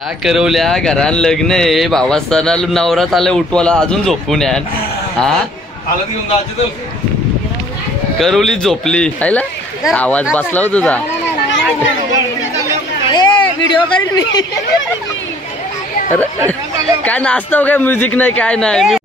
हा करवल्या घरान लग्न आहे भावासना नवरा चालय उठवाला अजून झोपून या हा करवली झोपली आईला आवाज बसला हो तुझा व्हिडिओ करील मी काय नाचतो काय म्युझिक नाही काय नाही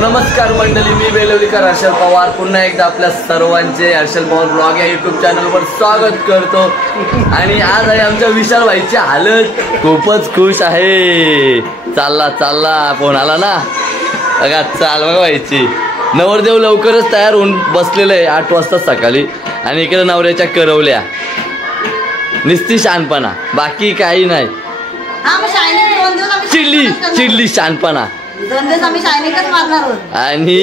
नमस्कार मंडळी, मी बेलवलीकर हर्षल पवार पुन्हा एकदा आपल्या सर्वांचे हर्षल पवार ब्लॉग या युट्यूब चॅनलवर स्वागत करतो। आणि आज आहे आमच्या विशाल भाईची हालत खूपच खुश आहे। चालला फोन आला ना बघा, चाल बघा व्हायची नवरदेव लवकरच तयार होऊन बसलेलं आहे 8 वाजता सकाळी। आणि इकडे नवऱ्याच्या करवल्या निस्ती शानपणा, बाकी काही नाही। चिडली शानपणा आणि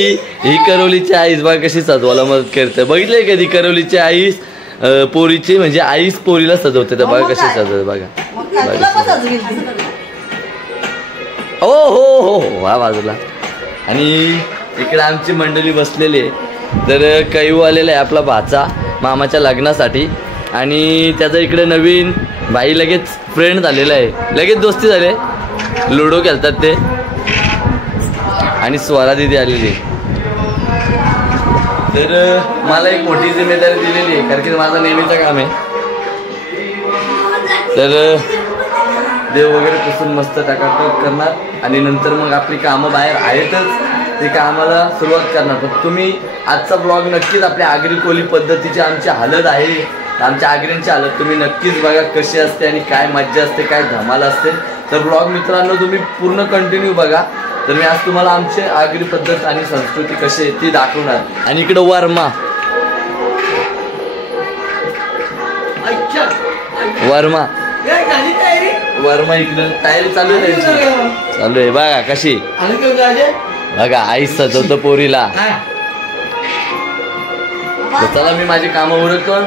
ही करवलीची आईस बघा कशी सजवायला मदत करते। बघितलंय कधी करवलीची आईस पोरीची म्हणजे आईस पोरीला सजवते तर बघा कशी सजवते बघा। हो हो हो वा बाजूला। आणि इकडे आमची मंडळी बसलेली आहे। तर कैऊ आलेला आहे आपला भाचा मामाच्या लग्नासाठी आणि त्याचा इकडे नवीन भाई लगेच फ्रेंड झालेला आहे, लगेच दोस्ती झाले, लुडो खेळतात ते। आणि स्वरा दिदी आलेली तर मला एक मोठी जिम्मेदारी दिलेली आहे, कारण की माझं नेहमीचं काम आहे। तर देव वगैरे पुसून मस्त टाकाटक करणार आणि नंतर मग आपली कामं बाहेर आहेतच, ते कामाला सुरुवात करणार। पण तुम्ही आजचा ब्लॉग नक्कीच आपल्या आगरी कोली पद्धतीची आमची हालत आहे, आमच्या आगरींची हालत तुम्ही नक्कीच बघा कशी असते आणि काय मज्जा असते, काय धमाल असते। तर ब्लॉग मित्रांनो तुम्ही पूर्ण कंटिन्यू बघा। तर मी आज तुम्हाला आमची आगरी पद्धत आणि संस्कृती कशी आहे ती दाखवणार। आणि इकडं वर्मा इकडं तयारी चालू आहे बघा कशी बघा आई सजवतो पोरीला। चला मी माझी कामं उरकतो,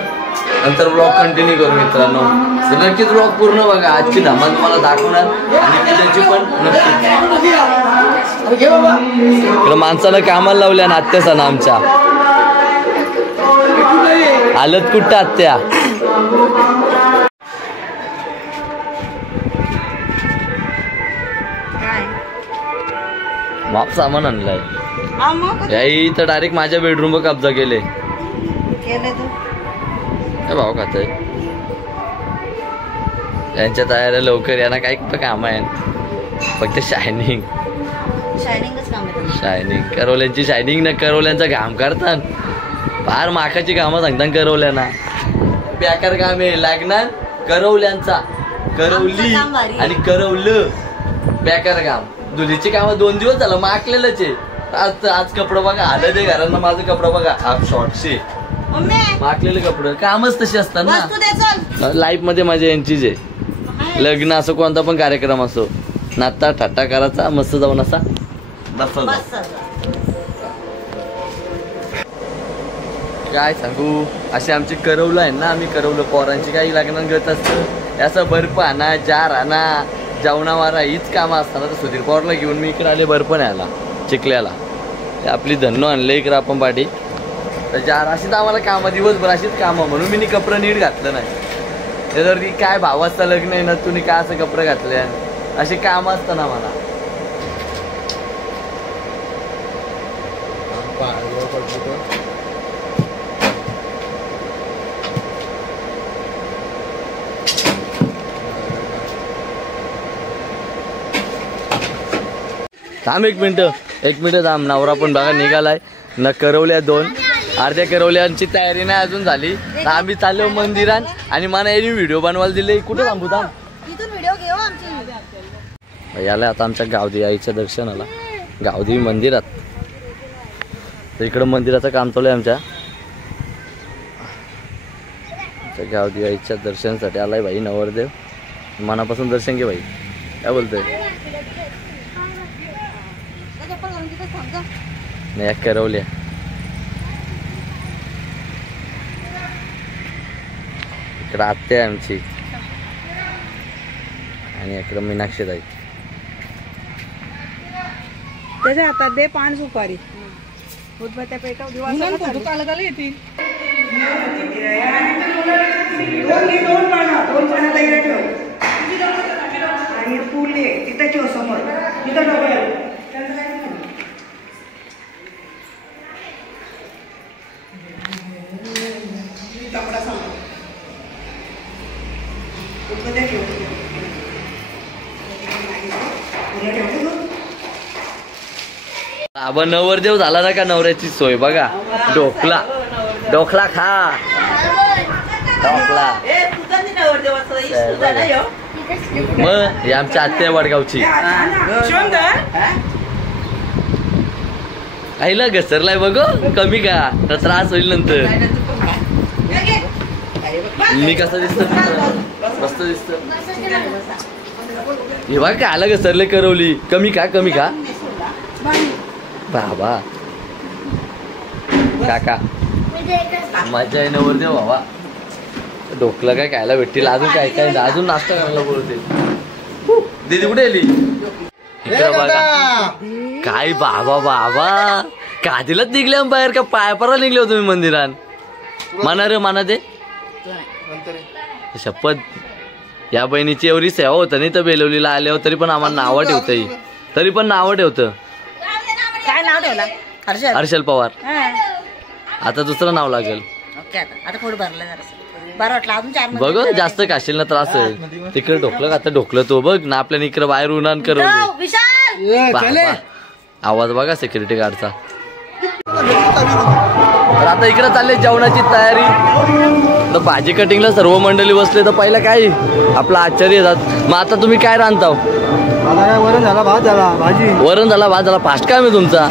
नंतर ब्लॉग कंटिन्यू करू मित्रांनो। तर नक्कीच ब्लॉग पूर्ण बघा, आजची धमाल तुम्हाला दाखवणार आणि त्याची पण नक्की। इकडं माणसानं कामाला लावल्या ना आत्याचा ना आमच्या हालत कुठं आत्या माप सामान आणलाय याही तर डायरेक्ट माझ्या बेडरूम कब्जा केले भाऊ खात यांच्या तयाऱ्या लवकर यांना काही काम आहे फक्त शायनिंग करवल्यांची शायनिंग ना करवल्यांचा घाम करतात फार माकाची कामं सांगतात करवल्यांना बेकार काम आहे लागणार करवल्यांचा करवली आणि करवलं बेकार काम धुलीची कामं 2 दिवस झालं माकलेलंच आहे। आज कपडं बघा आलं ते घरांना माझं कपडं बघा शॉर्टशी माकलेले कपडे कामच तशी असतात ना लाईफ मध्ये माझ्या यांचीच आहे। लग्न असो कोणता पण कार्यक्रम असो नाता ठाटा करायचा मस्त जाऊन असा बसा काय सांगू असे आमची करवलं आहे ना, आम्ही करवलं पोरांची काही लग्न करत असतं असं बर्फ आणा जार आणा जेवणावारा हीच कामं असताना। तर सुधीर पवारला घेऊन मी इकडे आले बर्फ न्यायला चिखल्याला, आपली धन्नो आणले इकडे आपण पाठी। तर जार अशीच आम्हाला कामं दिवसभर अशीच कामं म्हणून मी कपडं नीट घातलं नाही। तर ती काय भावाचं लग्न आहे ना तुम्ही काय असं कपडे घातले अशी कामं असतं ना मला। थांब एक मिनिट थांब, नवरा पण बघा निघालाय न करवल्या 2 अर्ध्या करवल्यांची तयारी नाही अजून झाली। तर आम्ही चाललो मंदिरात आणि मला यांनी व्हिडिओ बनवायला दिले। कुठे थांबू याला आता आमच्या गावदेवी आईच्या दर्शनाला गावदेवी मंदिरात। तर इकडं मंदिराचं काम चालू आहे आमच्या गावदेवी आईच्या दर्शनासाठी आलाय भाई नवरदेव, मनापासून दर्शन घे भाई। काय बोलतोय? नाही करवल्या. इकडं आत्या आहे आमची आणि इकडं मीनाक्षी ताई. त्याच्या हातात दे पान सुपारी. उदबत्त्या पेटव दिवा येतील. दोन पानं तयार ठेव आणि फुल तिथं ठेव समोर. तिथं बाबा नवरदेव झाला ना का नवऱ्याची सोय बघा. ढोकला ढोकला खा. ढोकला मग ही आमची आत्या वडगावची. आईला घसरलाय बघ कमी का तर त्रास होईल नंतर. मी कसं दिसत मस्त दिसत. हे बघ का आला घसरले करवली. कमी का कमी का बाबा. काका मजा आहे नवरदेव बाबा. ढोकला काय खायला भेटतील. अजून काय काय अजून नाश्ता करायला बोलते. दीदी कुठे आली इकडे बघा. काय बाबा बाबा कादीलाच निघले बाहेर का पायापरा निघले हो तुम्ही मंदिरात. म्हणा रे म्हणा ते शपथ. या बहिणीची एवढी सेवा होतं नाही तर बेलवलीला आल्यावर तरी पण आम्हाला नावं ठेवतं. तरी पण नावं ठेवतं. काय नाव ठेवला? हर्षल पवार. आता दुसरं नाव लागेल. आता थोडं भरलं बरं वाटलं. अजून 4 बघ जास्त काशील ना त्रास आहे. तिकडे ढोकलं आता ढोकलं तो बघ ना आपल्या इकडे बाहेर उन्हान करवली. आवाज बघा सिक्युरिटी गार्डचा. तर आता इकडे चालले जेवणाची तयारी. तर भाजी कटिंगला सर्व मंडळी बसले. तर पहिलं काय आपला आचार्य येतात. मग आता तुम्ही काय रांधताव? वरण झाला भात झाला भाजी. वरण झाला भात झाला. फास्ट काय मी तुमचा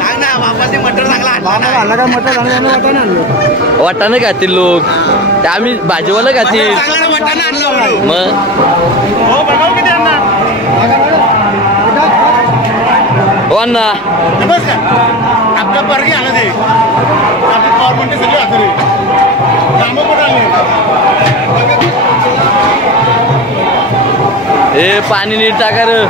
वाटाणे खातील लोक. ते आम्ही भाजीवाला खातील. मग हो अण्णा हे पाणी नीट टाका रे.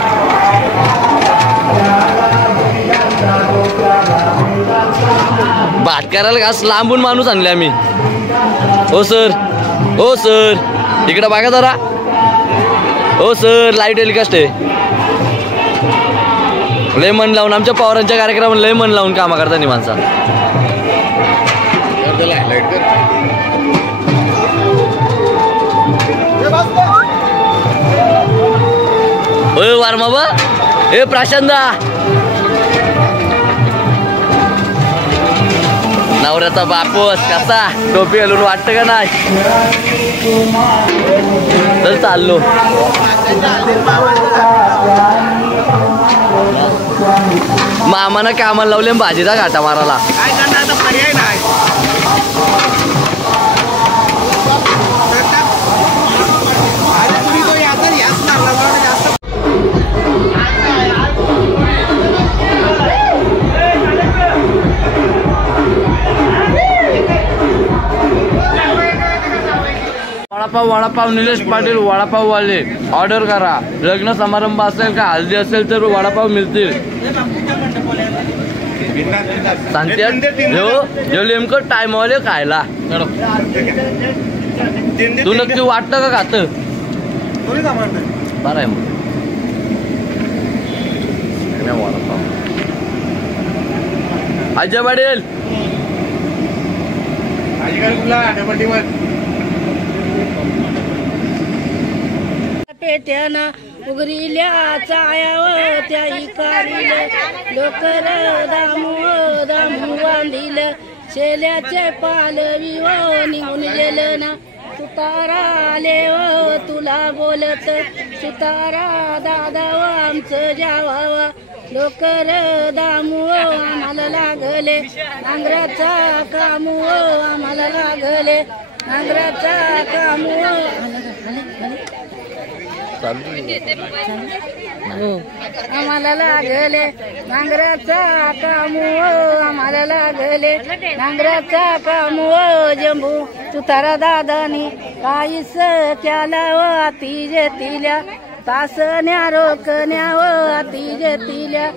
भात करायला घास लांबून माणूस आणले आम्ही. हो सर हो सर इकडे बघा जरा. हो सर लाईट टेलिकास्ट आहे. लय मन लावून आमच्या पवारांच्या कार्यक्रमाला लय मन लावून कामा करता नाही माणसा. वारमा बा हे प्राशांदा नवऱ्याचा बापोस कसा टोपी घालून वाटतं का नाही. तर चाललो. मामानं कामाला लावले भाजीचा घाटा मारायला. वडापाव निलेश पाटील वडापाववाले ऑर्डर करा. लग्न समारंभ असेल का हल्दी असेल तर वडापाव मिळतील. सांगते नेमकं टाइमवाले खायला. तू नक्की वाटतं का खात? बरं आहे मग वडापाव. आजा पाटील पेट्याना उगरील्या चायाव त्या इकारील लोकर दामू दामू बांधिल शेल्याचे पालवी निघून गेलं ना. सुतारा आले हो तुला बोलत सुतारा दादा आमचं जावावा. लोकर दामू आम्हाला लागले नांगराचा कामू आम्हाला लागले नांगराचा कामू. आम्हाला लागले नांगराचा कामू आम्हाला लागले नांगराचा कामू जंबू तुतारा दादानी काहीच त्याला अति जेतिल्या तासण्या रोकण्या अति जेतिल्या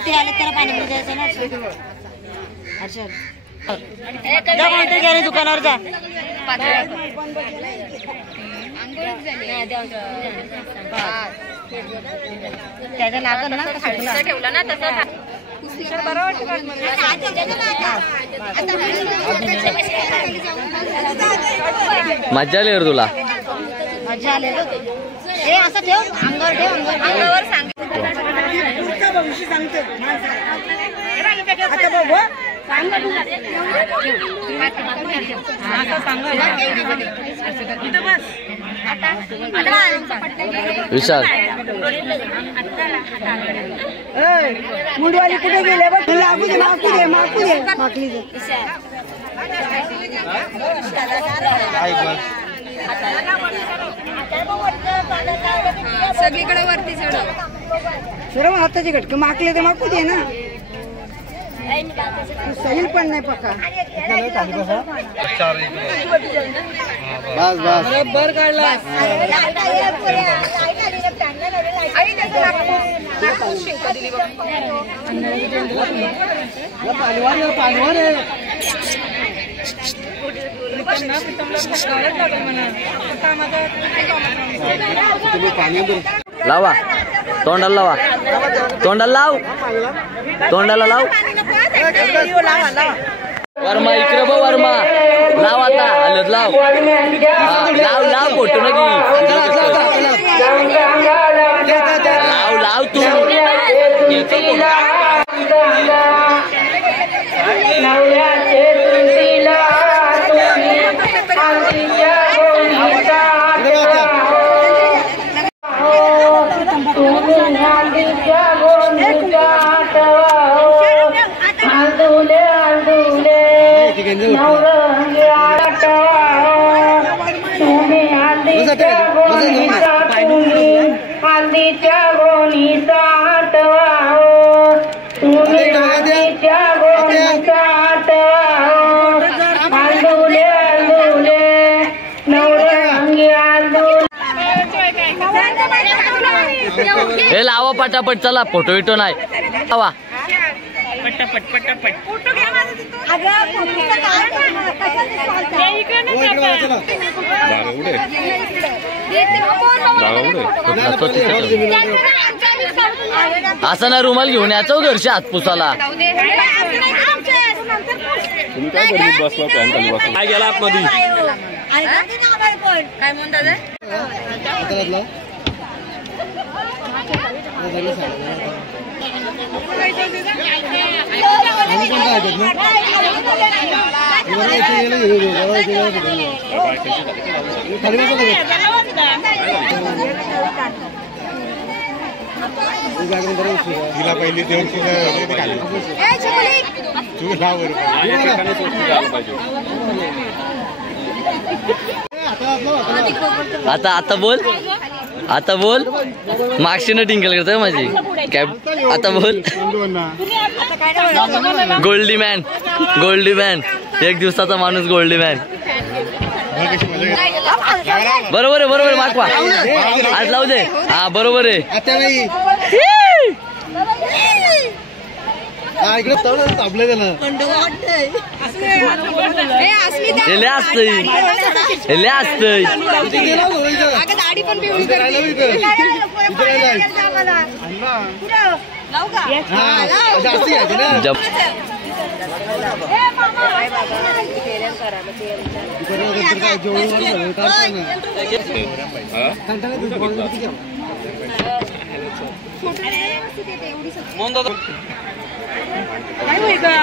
ते आले त्याला पाणी द्यायचं ना गेले दुकानावर जा त्याच्या लागल ना ठेवलं ना तसं मजा आली रे तुला मजा आले हे असं ठेव अंगावर ठेव अंगावर सांग विशाल मुंडवाली कुठे गेले बघ लागू दे माकू दे माकू दे माकली दे सगळीकडे वरती सर्व हाताचे घटके माकले तर माकू दे ना सैल पण नाही पक्का बस बस बरोबर काढला लावा तोंडाला लावा तोंडाला लाव तोंडाला लाव वर्मा इकडे बघ वर्मा लाव आता हलत लाव लाव लाव फोटो नकी लाव लाव तू हे लावा पटापट चला फोटो विटो नाही लावा असं ना रुमाल घेऊन याचं घरचे हात पुसाला काय गेला आतमध्ये काय म्हणतात तिला पहिली देऊन आता आता बोल आता बोल मागशीनं टिंकल करतोय माझी काय आता बोल गोल्डी मॅन गोल्डी मॅन एक दिवसाचा माणूस गोल्डी मॅन बरोबर आहे बरोबर आहे मागवा आज लावू दे हा बरोबर आहे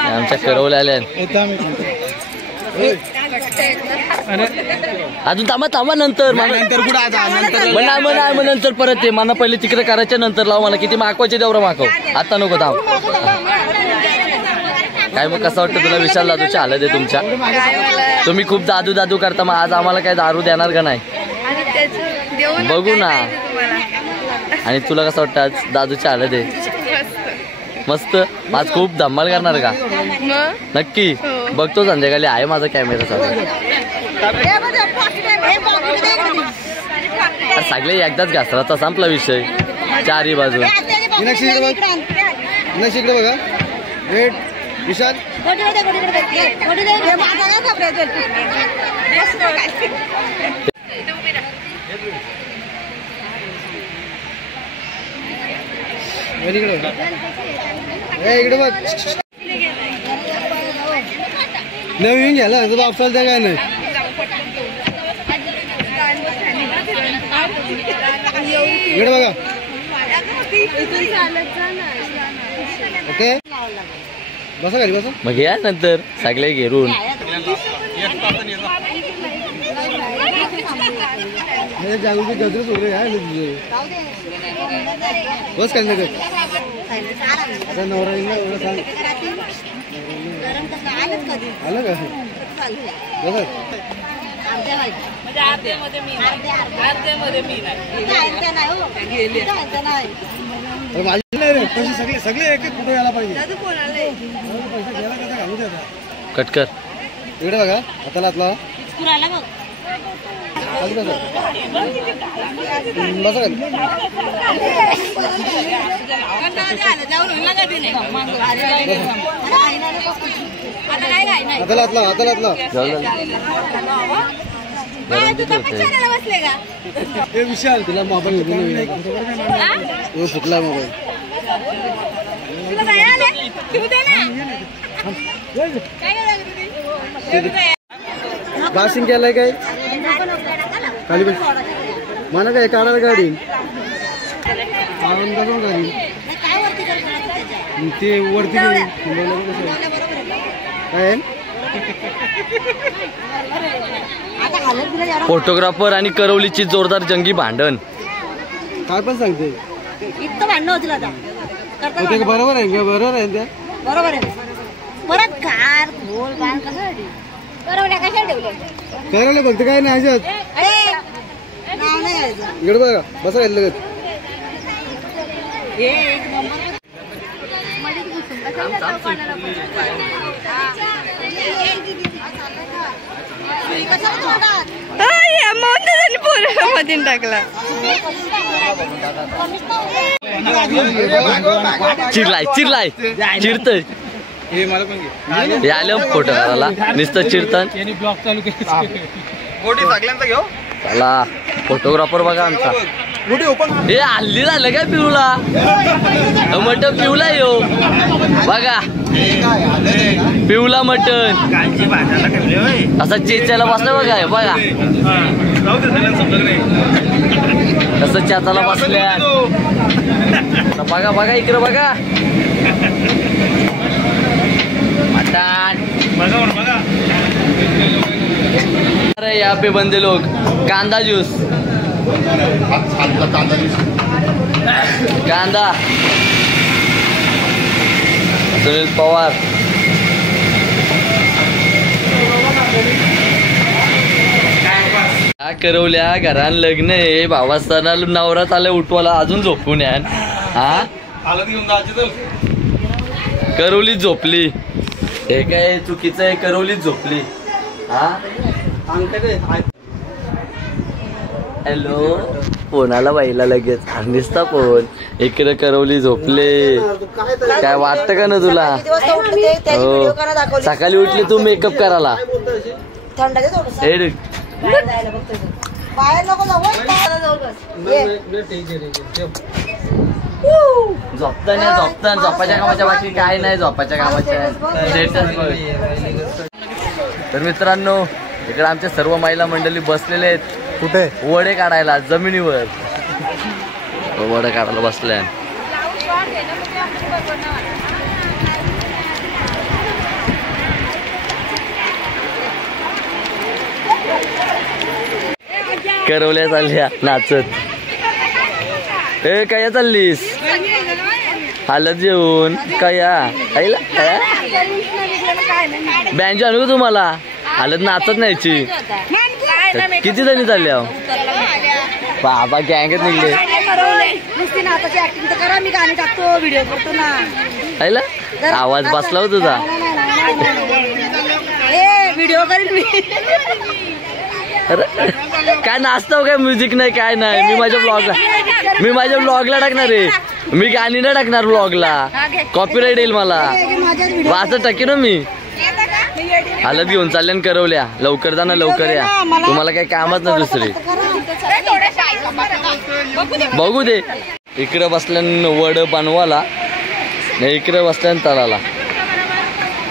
आमच्या करवल्या आल्या अजून थांबा थांबा नंतर नंतर परत ते मला पहिले तिकडे करायच्या नंतर लाव मला किती मागवायचे तेवढं मागव आता नको थांब काय मग कसं वाटतं तुला विशाल दादूची हालत आहे तुमच्या? तुम्ही खूप दादू दादू करता, मग आज आम्हाला काय दारू देणार का नाही? बघू ना. आणि तुला कसं वाटतं आज दादूची हालत आहे? मस्त. आज खूप धमाल करणार का? नक्की बघतो संध्याकाळी आहे माझा कॅमेरा चालू. सगळे एकदाच घासला संपला विषय. चारही बाजू इकडे बघा. वेट विशाल इकडे बघ. नवीन घ्यायला बापसाला त्या काय नाही. इकडे बघा. ओके बसा घरी बसा. मग या नंतर सगळे घेरून जागृती गजरच वगैरे आहे ना तुझे. बस काय नाही आता नवरा एवढं सांग आलं का बसा. पैसे सगळे सगळे एक एक कुठे यायला पाहिजे. पैसे घ्यायला कसा घालू दे आता. कट कर. इकडे बघा हाताला हातला बसा खाली. हाताला हातला हाताला हातला. हे विशाल तुला मोबाईल सुटला मोबाईल. बाशिंग केलाय काय खाली बस. मला काय काढायला गाडी गाडी ते वरती काय. फोटोग्राफर आणि करवलीची जोरदार जंगी भांडण. काय पण सांगते इतकं भांडण होतील आता. बरोबर आहे का? बरोबर आहे त्या बरोबर आहे. परत कार बोल बाण कसं बरोबर कशा ठेवलं करायला फक्त काय नाही ह्याच्यात. इकडे बघा बसा घातलं लगत. टाकला चिरलाय चिरलाय चिरतय. हे आलं फोटो करायला नुसतं चिरतन. चला फोटोग्राफर बघा आमचा. हे हल्ली झालं काय पिवला मटन. पिवला यो बघा पिवला मटन असं चेचायला बसलं बघा. बघा कसं चेचायला बसल्या. बघा बघा इकडं बघा मटन. अरे यहाँ पे बंदे लोग कांदा जूस कांदा. सुनील पवार करवल्या घरान लग्न आहे. भावासताना नवरा चालय उठवाला अजून झोपून या. हा करवलीच झोपली. हे काय चुकीचं आहे. करवलीच झोपली. हा हॅलो फोनाला बाईला लगेच दिसता फोन. इकडे करवली झोपले. काय वाटतं का ना तुला? हो सकाळी उठले तू मेकअप करायला. झोपता नाही झोपता. झोपाच्या कामाच्या बाकी काय नाही. झोपाच्या कामाच्या तर मित्रांनो इकडे आमच्या सर्व महिला मंडळी बसलेले आहेत. कुठे वडे काढायला जमिनीवर वडे काढायला बसल्या. करवल्या चालल्या नाचत. ए काय चाललीस हालत जेवून काय आईला बँजो आणू का तुम्हाला? हालत नाचत नाहीची. किती जणी चालले आहो? बाबा गँगच निघले. नाचाची ऍक्टिंग तर करा, मी गाणी टाकतो, व्हिडिओ करतो ना. आईला आवाज बसला हो तुझा. व्हिडिओ करील मी. काय नाचतो काय? म्युझिक नाही काय नाही. मी माझ्या ब्लॉगला टाकणार आहे. मी गाणी नाही टाकणार ब्लॉगला, कॉपीराईट येईल मला. असं टाकेन मी. हालत घेऊन चालल्यान करवल्या. लवकर जा ना, लवकर या. तुम्हाला काही कामच ना दुसरी. बघू दे. इकडे बसल्यान वड बनवाला नाही, इकडे बसल्यान तळाला.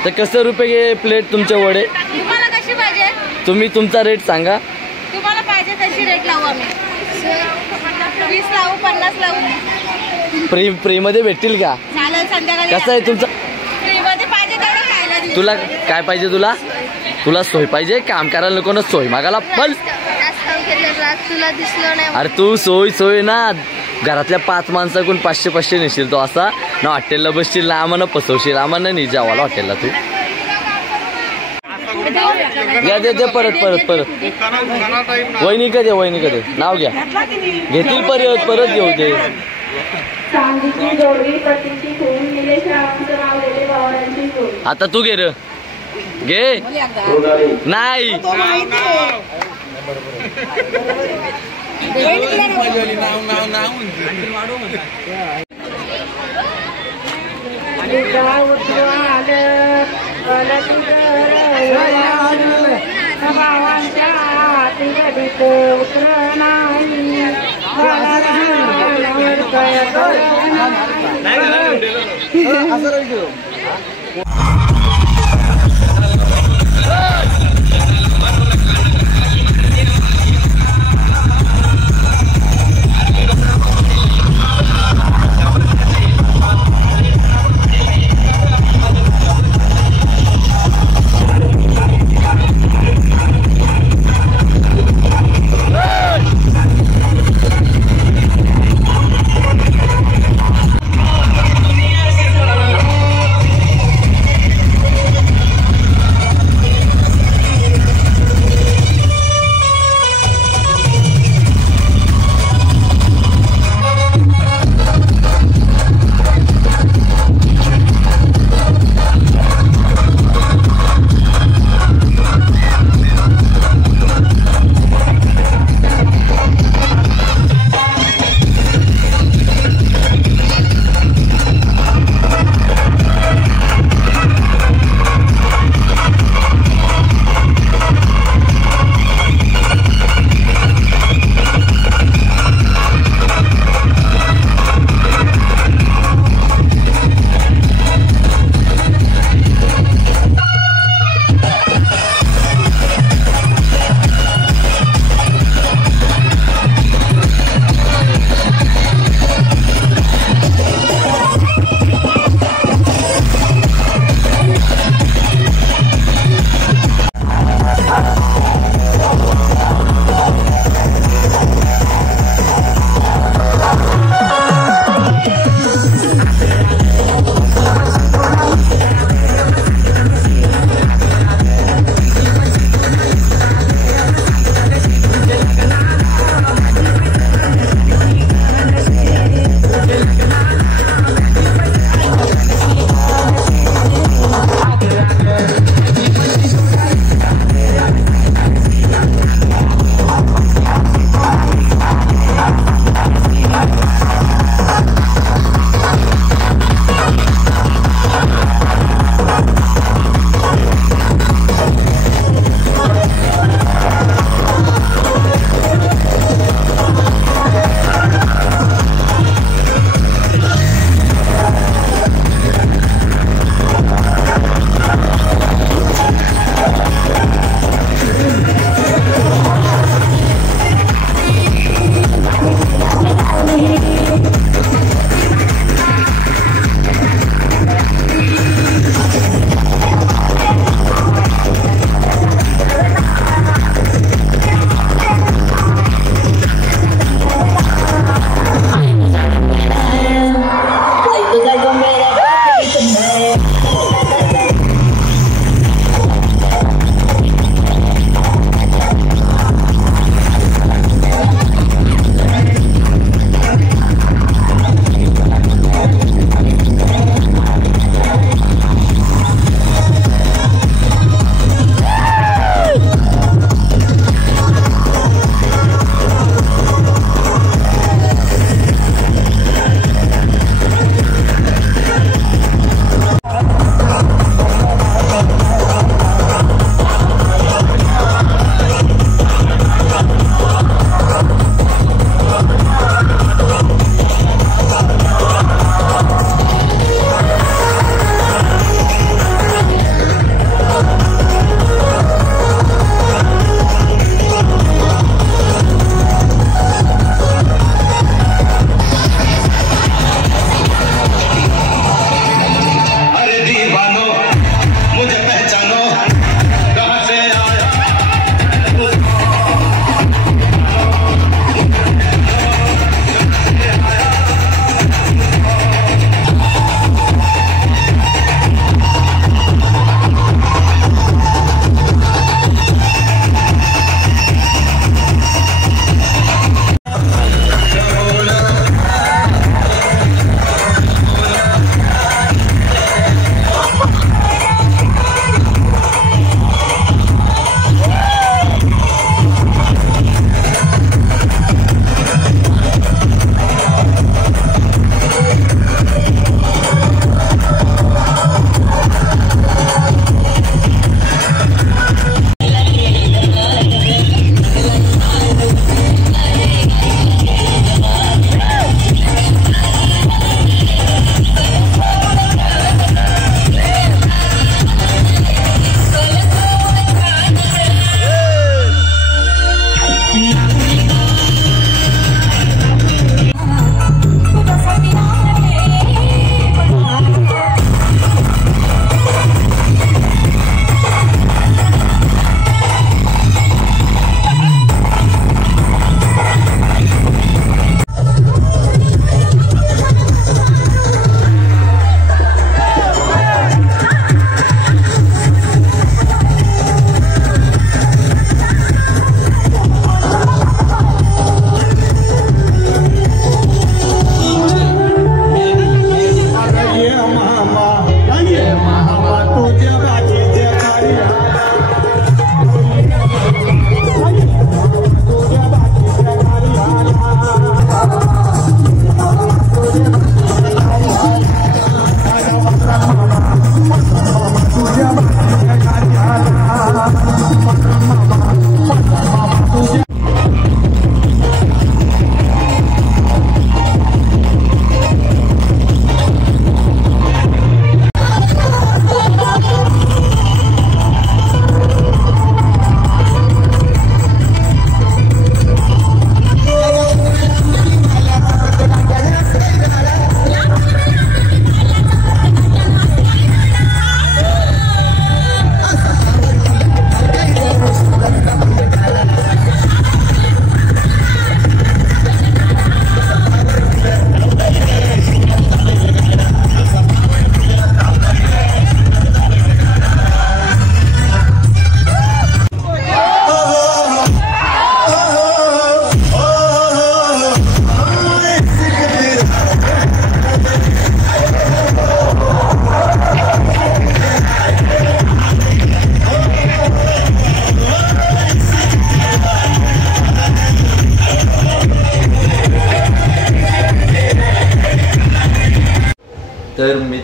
तर कसं रुपये प्लेट तुमचे वडे? तुम्हाला कशी पाहिजे? तुम्ही तुमचा रेट सांगा. तुम्हाला पाहिजे तशी रेट लावू आम्ही. 20 लावू, 50 लावू. फ्री मध्ये भेटतील का? चालेल, संध्याकाळी. कसं आहे तुमचं? फ्री मध्ये पाहिजे तेवढं खायला देऊ. तुला काय पाहिजे? तुला सोय पाहिजे? काम करायला नको ना सोय मागायला. पण तुला दिसलं नाही. अरे तू सोय ना. घरातल्या 5 माणसाकडून 500 नेशील तो असा ना. हॉटेलला बसशील ना, आम्हाला फसवशील. आम्हाला नाही जेवायला हॉटेलला तू. या दे परत. वहिनी कधी नाव घ्या. घेतील परत घेऊ दे. आता तू घे र. घे नाही.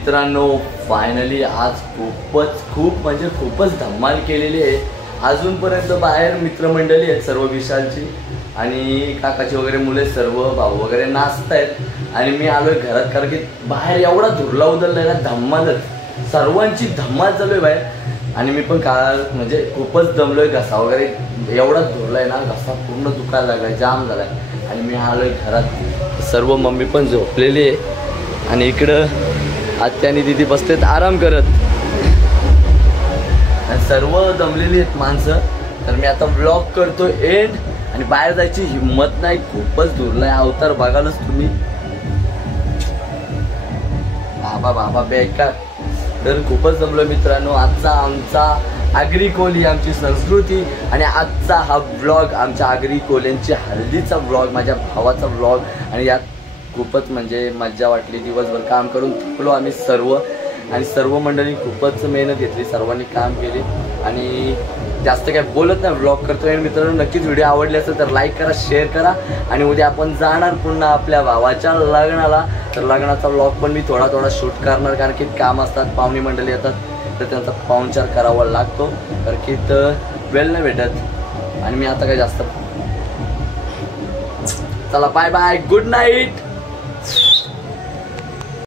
मित्रांनो फायनली आज खूपच धमाल केलेली आहे. अजूनपर्यंत बाहेर मित्रमंडळी आहेत सर्व विशालची आणि काकाची वगैरे मुले, सर्व भाऊ वगैरे नाचत आहेत आणि मी आलोय घरात, कारण की बाहेर एवढा धुरला उदरलाय ना, धम्मालच, सर्वांची धम्माल चालू आहे बाहेर. आणि मी पण काल म्हणजे खूपच दमलोय, घसा वगैरे एवढा धुरलाय ना, घसा पूर्ण दुखायला लागलाय, जाम झालाय. आणि मी आलोय घरात, सर्व मम्मी पण झोपलेली आहे आणि इकडं आत्या आणि दीदी बसतेत आराम करत, सर्व दमलेली आहेत माणसं. तर मी आता व्लॉग करतो एंड आणि बाहेर जायची हिंमत नाही, खूपच धुरलाय. अवतार बघालच तुम्ही, बाबा बेकार. तर खूपच जमलो मित्रांनो. आजचा आमचा आगरी कोली, आमची संस्कृती आणि आजचा हा व्लॉग आमच्या आगरी कोल्यांची हल्दीचा व्लॉग, माझ्या भावाचा व्लॉग. आणि यात खूपच म्हणजे मजा वाटली. दिवसभर काम करून थकलो आम्ही सर्व आणि सर्व मंडळी खूपच मेहनत घेतली, सर्वांनी काम केले. आणि जास्त काय बोलत नाही, व्लॉग करतोय. मित्रांनो नक्कीच व्हिडिओ आवडले असेल तर लाईक करा, शेअर करा. आणि उद्या आपण जाणार पुन्हा आपल्या भावाच्या लग्नाला. तर लग्नाचा व्लॉग पण मी थोडा शूट करणार, कारण की काम असतात, पाहुणे मंडळी येतात, तर त्यांचा पाहुणचार करावा लागतो, कारण की वेळ नाही भेटत. आणि मी आता काय जास्त, चला बाय बाय, गुड नाईट.